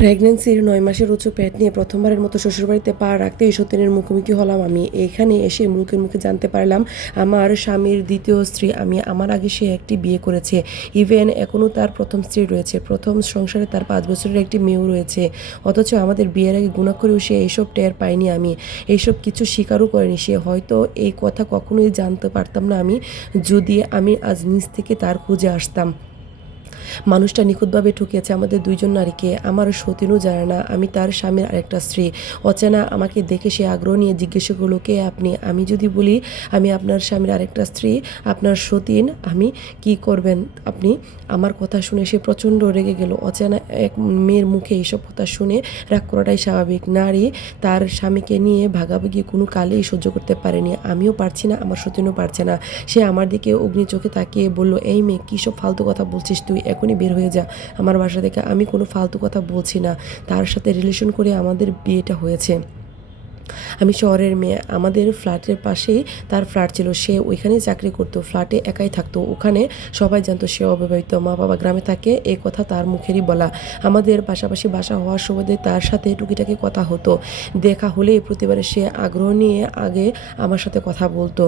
প্রেগনেন্সির ৯ মাসের উঁচু পেট নিয়ে প্রথমবারের মতো শ্বশুরবাড়িতে পা রাখতেই সত্যিনের মুখোমুখি হলাম আমি। এখানে এসে মুখে মুখে জানতে পারলাম আমার স্বামীর দ্বিতীয় স্ত্রী আমার আগে সে একটি বিয়ে করেছে। ইভেন এখনও তার প্রথম স্ত্রী রয়েছে। প্রথম সংসারে তার ৫ বছরের একটি মেয়েও রয়েছে। অথচ আমাদের বিয়ের আগে গুণা করেও সে এইসব টের পায়নি আমি। এইসব কিছু স্বীকারও করেনি সে। হয়তো এই কথা কখনোই জানতে পারতাম না আমি, যদি আমি আজ নিজ থেকে তার খুঁজে আসতাম। মানুষটা নিখুঁতভাবে ঠকিয়েছে আমাদের দুইজন নারীকে। আমার সতীনও জানে না আমি তার স্বামীর আরেকটা স্ত্রী। অচেনা আমাকে দেখে সে আগ্রহ নিয়ে জিজ্ঞেস করলো, কে আপনি? আমি যদি বলি আমি আপনার স্বামীর আরেকটা স্ত্রী, আপনার সতীন, আমি কি করবেন আপনি? আমার কথা শুনে সে প্রচণ্ড রেগে গেল। অচেনা এক মেয়ের মুখে এইসব কথা শুনে রাগ করাটাই স্বাভাবিক। নারী তার স্বামীকে নিয়ে ভাগাভাগি কোনো কালেই সহ্য করতে পারেনি। আমিও পারছি না, আমার সতীনও পারছে না। সে আমার দিকে অগ্নি চোখে তাকিয়ে বলল, এই মেয়ে কী সব ফালতু কথা বলছিস তুই? এখনই বের হয়ে যা আমার বাসা থেকে। আমি কোনো ফালতু কথা বলছি না। তার সাথে রিলেশন করে আমাদের বিয়েটা হয়েছে। আমি শহরের মেয়ে। আমাদের ফ্ল্যাটের পাশেই তার ফ্ল্যাট ছিল। সে ওইখানেই চাকরি করতো। ফ্ল্যাটে একাই থাকতো। ওখানে সবাই জানতো সে অবিবাহিত। মা বাবা গ্রামে থাকে, এ কথা তার মুখেরই বলা। আমাদের পাশাপাশি বাসা হওয়ার সুবাদে তার সাথে টুকিটাকি কথা হতো। দেখা হলেই প্রতিবারে সে আগ্রহ নিয়ে আগে আমার সাথে কথা বলতো।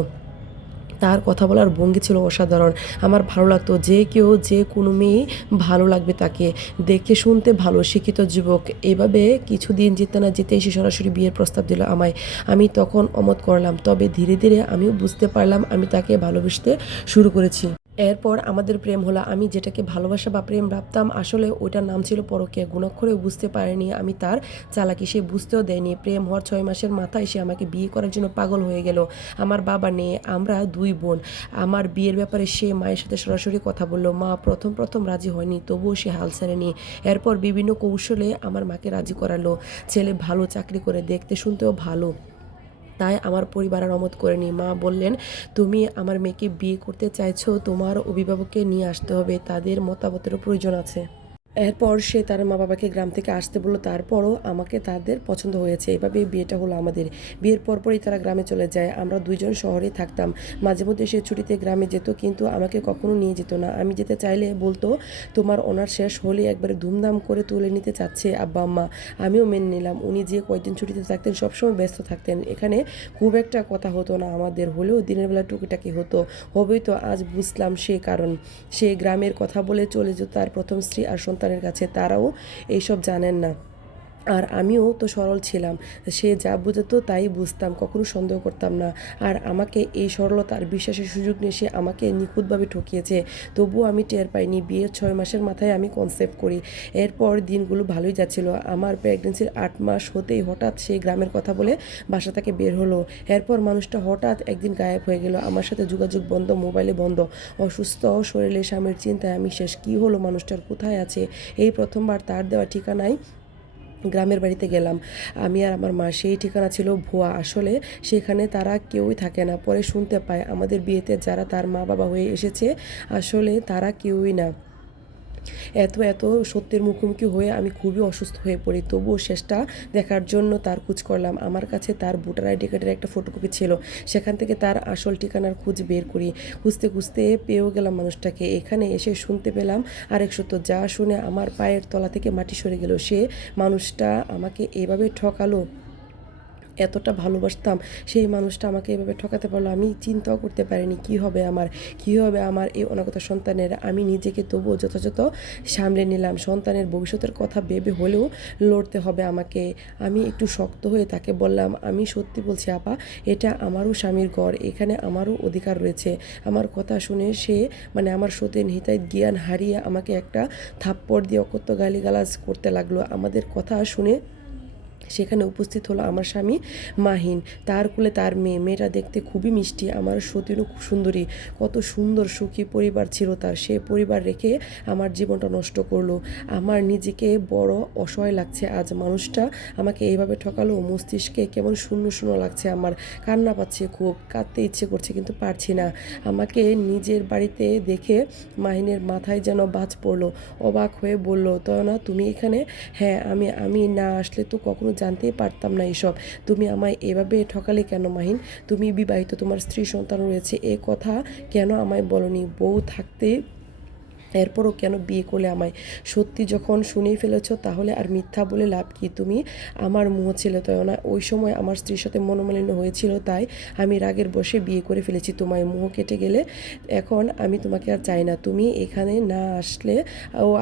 তার কথা বলার ভঙ্গি ছিল অসাধারণ। আমার ভালো লাগতো। যে কেউ যে কোনো মেয়েই ভালো লাগবে তাকে। দেখে শুনতে ভালো, শিক্ষিত যুবক। এভাবে কিছুদিন যেতে না যেতেই সে সরাসরি বিয়ের প্রস্তাব দিল আমায়। আমি তখন অমত করলাম। তবে ধীরে ধীরে আমিও বুঝতে পারলাম আমি তাকে ভালোবাসতে শুরু করেছি। এরপর আমাদের প্রেম হলো। আমি যেটাকে ভালোবাসা বা প্রেম ভাবতাম, আসলে ওইটার নাম ছিল পরকীয়া। গুণাক্ষরেও বুঝতে পারেনি আমি তার চালাকি। সে বুঝতেও দেয়নি। প্রেম হওয়ার ৬ মাসের মাথায় সে আমাকে বিয়ে করার জন্য পাগল হয়ে গেল। আমার বাবা নেই, আমরা দুই বোন। আমার বিয়ের ব্যাপারে সে মায়ের সাথে সরাসরি কথা বলল। মা প্রথম প্রথম রাজি হয়নি, তবুও সে হাল ছাড়েনি। এরপর বিভিন্ন কৌশলে আমার মাকে রাজি করালো। ছেলে ভালো, চাকরি করে, দেখতে শুনতেও ভালো। তাই আমার পরিবার আর অমত করেনি। মা বললেন, তুমি আমার মেয়েকে বিয়ে করতে চাইছো, তোমার অভিভাবককে নিয়ে আসতে হবে, তাদের মতামতেরও প্রয়োজন আছে। এরপর সে তার মা বাবাকে গ্রাম থেকে আসতে বললো। তারপরও আমাকে তাদের পছন্দ হয়েছে। এভাবেই বিয়েটা হলো আমাদের। বিয়ের পরপরই তারা গ্রামে চলে যায়। আমরা দুইজন শহরেই থাকতাম। মাঝে মধ্যে সে ছুটিতে গ্রামে যেত, কিন্তু আমাকে কখনো নিয়ে যেত না। আমি যেতে চাইলে বলতো, তোমার অনার শেষ হলে একবারে ধুমধাম করে তুলে নিতে চাচ্ছে আব্বা আম্মা। আমিও মেনে নিলাম। উনি যে কয়েকদিন ছুটিতে থাকতেন সবসময় ব্যস্ত থাকতেন। এখানে খুব একটা কথা হতো না আমাদের। হলেও দিনের বেলা টুকিটাকি হতো। হবেই তো। আজ বুঝলাম সে কারণ। সে গ্রামের কথা বলে চলে যেত তার প্রথম স্ত্রী আর সন্তানের কাছে। তারাও এইসব জানেন না। আর আমিও তো সরল ছিলাম। সে যা বুঝতো তাই বুঝতাম, কখনো সন্দেহ করতাম না। আর আমাকে এই সরলতা আর বিশ্বাসের সুযোগ নিয়ে সে আমাকে নিখুঁতভাবে ঠকিয়েছে। তবুও আমি টের পাইনি। বিয়ের ৬ মাসের মাথায় আমি কনসেপ্ট করি। এরপর দিনগুলো ভালোই যাচ্ছিল। আমার প্রেগনেন্সির ৮ মাস হতেই হঠাৎ সে গ্রামের কথা বলে বাসা থেকে বের হলো। এরপর মানুষটা হঠাৎ একদিন গায়েব হয়ে গেল। আমার সাথে যোগাযোগ বন্ধ, মোবাইলে বন্ধ। অসুস্থ শরীরে স্বামীর চিন্তায় আমি শেষ। কী হলো মানুষটার, কোথায় আছে? এই প্রথমবার তার দেওয়া ঠিকানায় গ্রামের বাড়িতে গেলাম আমি আর আমার মা। সেই ঠিকানা ছিল ভুয়া। আসলে সেখানে তারা কেউই থাকে না। পরে শুনতে পায় আমাদের বিয়েতে যারা তার মা বাবা হয়ে এসেছে, আসলে তারা কেউই না। এত এত সত্যের মুখোমুখি হয়ে আমি খুবই অসুস্থ হয়ে পড়ি। তবুও শেষটা দেখার জন্য তার খোঁজ করলাম। আমার কাছে তার ভোটার আইডি কার্ডের একটা ফটোকপি ছিল। সেখান থেকে তার আসল ঠিকানার খোঁজ বের করি। খুঁজতে খুঁজতে পেয়েও গেলাম মানুষটাকে। এখানে এসে শুনতে পেলাম আরেক সত্য, যা শুনে আমার পায়ের তলা থেকে মাটি সরে গেল। সে মানুষটা আমাকে এভাবে ঠকালো। এতটা ভালোবাসতাম সেই মানুষটা আমাকে এভাবে ঠকাতে পারলো। আমি চিন্তাও করতে পারিনি কী হবে আমার, কী হবে আমার এই অনাগত সন্তানের। আমি নিজেকে তবুও যথাযথ সামলে নিলাম। সন্তানের ভবিষ্যতের কথা ভেবে হলেও লড়তে হবে আমাকে। আমি একটু শক্ত হয়ে তাকে বললাম, আমি সত্যি বলছি আপা, এটা আমারও স্বামীর ঘর, এখানে আমারও অধিকার রয়েছে। আমার কথা শুনে সে আমার সতীন হিতায় জ্ঞান হারিয়ে আমাকে একটা থাপ্পড় দিয়ে অকথ্য গালিগালাজ করতে লাগলো। আমাদের কথা শুনে সেখানে উপস্থিত হলো আমার স্বামী মাহিন। তার কোলে তার মেয়ে। মেয়েটা দেখতে খুবই মিষ্টি। আমার সতীনও খুব সুন্দরী। কত সুন্দর সুখী পরিবার ছিল তার। সে পরিবার রেখে আমার জীবনটা নষ্ট করলো। আমার নিজেকে বড় অসহায় লাগছে আজ। মানুষটা আমাকে এইভাবে ঠকালো। মস্তিষ্কে কেমন শূন্য শূন্য লাগছে আমার। কান্না পাচ্ছে খুব, কাঁদতে ইচ্ছে করছে কিন্তু পারছি না। আমাকে নিজের বাড়িতে দেখে মাহিনের মাথায় যেন বাজ পড়লো। অবাক হয়ে বলল, তয়না তুমি এখানে? হ্যাঁ আমি। আমি না আসলে তো কখনো জানতেই পারতাম না এসব। তুমি আমায় এভাবে ঠকালে কেন মাহিন? তুমি বিবাহিত, তোমার স্ত্রী সন্তান রয়েছে, এ কথা কেন আমায় বলনি? বউ থাকতে এরপরও কেন বিয়ে করলে আমায়? সত্যি যখন শুনেই ফেলেছ তাহলে আর মিথ্যা বলে লাভ কি? তুমি আমার মুহ ছিলে তাই না? ওই সময় আমার স্ত্রীর সাথে মনোমালিন্য হয়েছিল, তাই আমি রাগের বশে বিয়ে করে ফেলেছি তোমায়। মোহ কেটে গেলে এখন আমি তোমাকে আর চাই না। তুমি এখানে না আসলে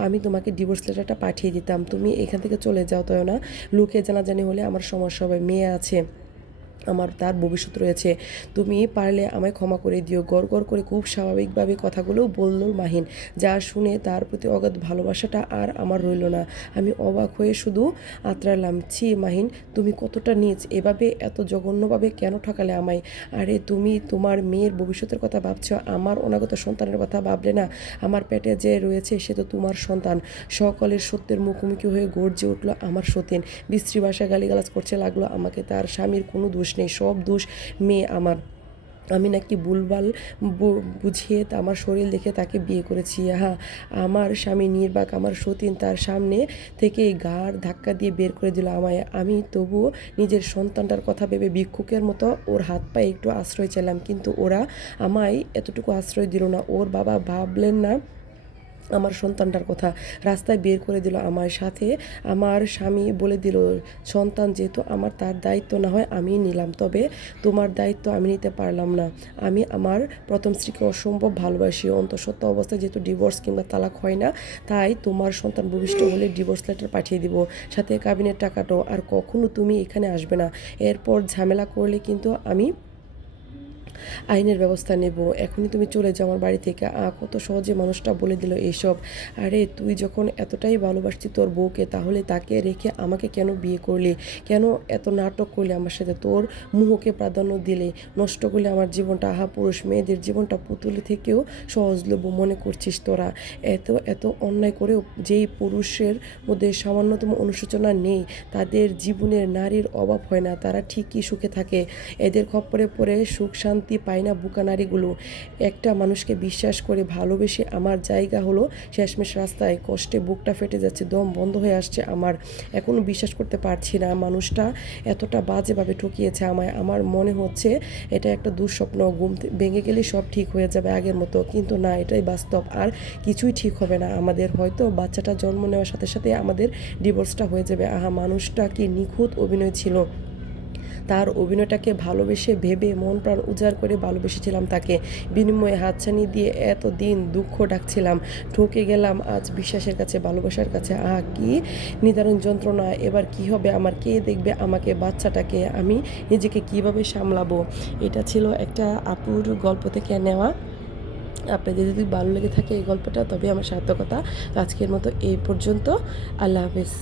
আমি তোমাকে ডিভোর্স লেটারটা পাঠিয়ে দিতাম। তুমি এখান থেকে চলে যাও তাই না? লোকে জানাজানি হলে আমার সমস্যা হবে। মেয়ে আছে, আমার তার ভবিষ্যৎ রয়েছে। তুমি পারলে আমায় ক্ষমা করে দিও। গড় গড় করে খুব স্বাভাবিকভাবে কথাগুলো বলল মাহিন। যা শুনে তার প্রতি অগাধ ভালোবাসাটা আর আমার রইল না। আমি অবাক হয়ে শুধু আতরালাম, ছি মাহিন, তুমি কতটা নীচ! এভাবে এত জঘন্যভাবে কেন ঠকালে আমায়? আরে তুমি তোমার মেয়ের ভবিষ্যতের কথা ভাবছ, আমার অনাগত সন্তানের কথা ভাবলে না? আমার পেটে যে রয়েছে সে তো তোমার সন্তান। সকলের সত্যের মুখোমুখি হয়ে গর্জে উঠল আমার সতীন। বিশ্রী ভাষায় গালিগালাজ করতে লাগলো আমাকে। তার স্বামীর কোনো দোষ নেই, সব দোষ মেয়ে আমার। আমি নাকি ভুলভাল বুঝিয়ে আমার শরীর দেখে তাকে বিয়ে করেছি। হ্যাঁ, আমার স্বামী নির্বাক, আমার সতীন তার সামনে থেকেই ঘাড় ধাক্কা দিয়ে বের করে দিল আমায়। আমি তবুও নিজের সন্তানটার কথা ভেবে ভিক্ষুকের মতো ওর হাত পায়ে একটু আশ্রয় চাইলাম, কিন্তু ওরা আমায় এতটুকু আশ্রয় দিল না। ওর বাবা ভাবলেন না আমার সন্তানটার কথা, রাস্তায় বের করে দিল আমার সাথে। আমার স্বামী বলে দিল, সন্তান যেহেতু আমার, তার দায়িত্ব না হয় আমি নিলাম, তবে তোমার দায়িত্ব আমি নিতে পারলাম না। আমি আমার প্রথম স্ত্রীকে অসম্ভব ভালোবাসি। অন্তঃসত্ত্বা অবস্থায় যেহেতু ডিভোর্স কিংবা তালাক হয় না, তাই তোমার সন্তান ভূমিষ্ঠ হলে ডিভোর্স লেটার পাঠিয়ে দিব, সাথে কাবিনের টাকাটাও। আর কখনো তুমি এখানে আসবে না। এরপর ঝামেলা করলে কিন্তু আমি আইনের ব্যবস্থা নেব। এখনই তুমি চলে যাও আমার বাড়ি থেকে। কত সহজে মানুষটা বলে দিল এইসব। আরে তুই যখন এতটাই ভালোবাসতি তোর বউকে, তাহলে তাকে রেখে আমাকে কেন বিয়ে করলি? কেন এত নাটক করলি আমার সাথে? তোর মুহকে প্রাধান্য দিলে, নষ্ট করলে আমার জীবনটা। পুরুষ মেয়েদের জীবনটা পুতুলি থেকেও সহজলভ্য মনে করছিস তোরা। এত এত অন্যায় করেও যেই পুরুষের মধ্যে সামান্যতম অনুশোচনা নেই, তাদের জীবনের নারীর অভাব হয় না, তারা ঠিকই সুখে থাকে। এদের খপ্পরে পড়ে সুখ শান্তি পায় না বুকা নারীগুলো। একটা মানুষকে বিশ্বাস করে ভালোবেসে আমার জায়গা হলো শেষমেশ রাস্তায়। কষ্টে বুকটা ফেটে যাচ্ছে, দম বন্ধ হয়ে আসছে আমার। এখনও বিশ্বাস করতে পারছি না মানুষটা এতটা বাজেভাবে ঠকিয়েছে আমায়। আমার মনে হচ্ছে এটা একটা দুঃস্বপ্ন। ঘুম ভেঙে গেলে সব ঠিক হয়ে যাবে আগের মতো, কিন্তু না, এটাই বাস্তব। আর কিছুই ঠিক হবে না আমাদের। হয়তো বাচ্চাটা জন্ম নেওয়ার সাথে সাথে আমাদের ডিভোর্সটা হয়ে যাবে। মানুষটা কি নিখুঁত অভিনয় ছিল! তার অভিনয়টাকে ভালোবেসে ভেবে মন প্রাণ উজাড় করে ভালোবেসেছিলাম তাকে। বিনিময়ে হাতছানি দিয়ে এতদিন দুঃখ ডাকছিলাম। ঠকে গেলাম আজ বিশ্বাসের কাছে, ভালোবাসার কাছে। কি নিদারুণ যন্ত্রণা! এবার কি হবে আমার? কে দেখবে আমাকে, বাচ্চাটাকে? আমি নিজেকে কিভাবে সামলাবো? এটা ছিল একটা আপুর গল্প থেকে নেওয়া। আপনাদের যদি ভালো লেগে থাকে এই গল্পটা, তবে আমার সার্থকতা। আজকের মতো এই পর্যন্ত। আল্লাহ হাফেজ।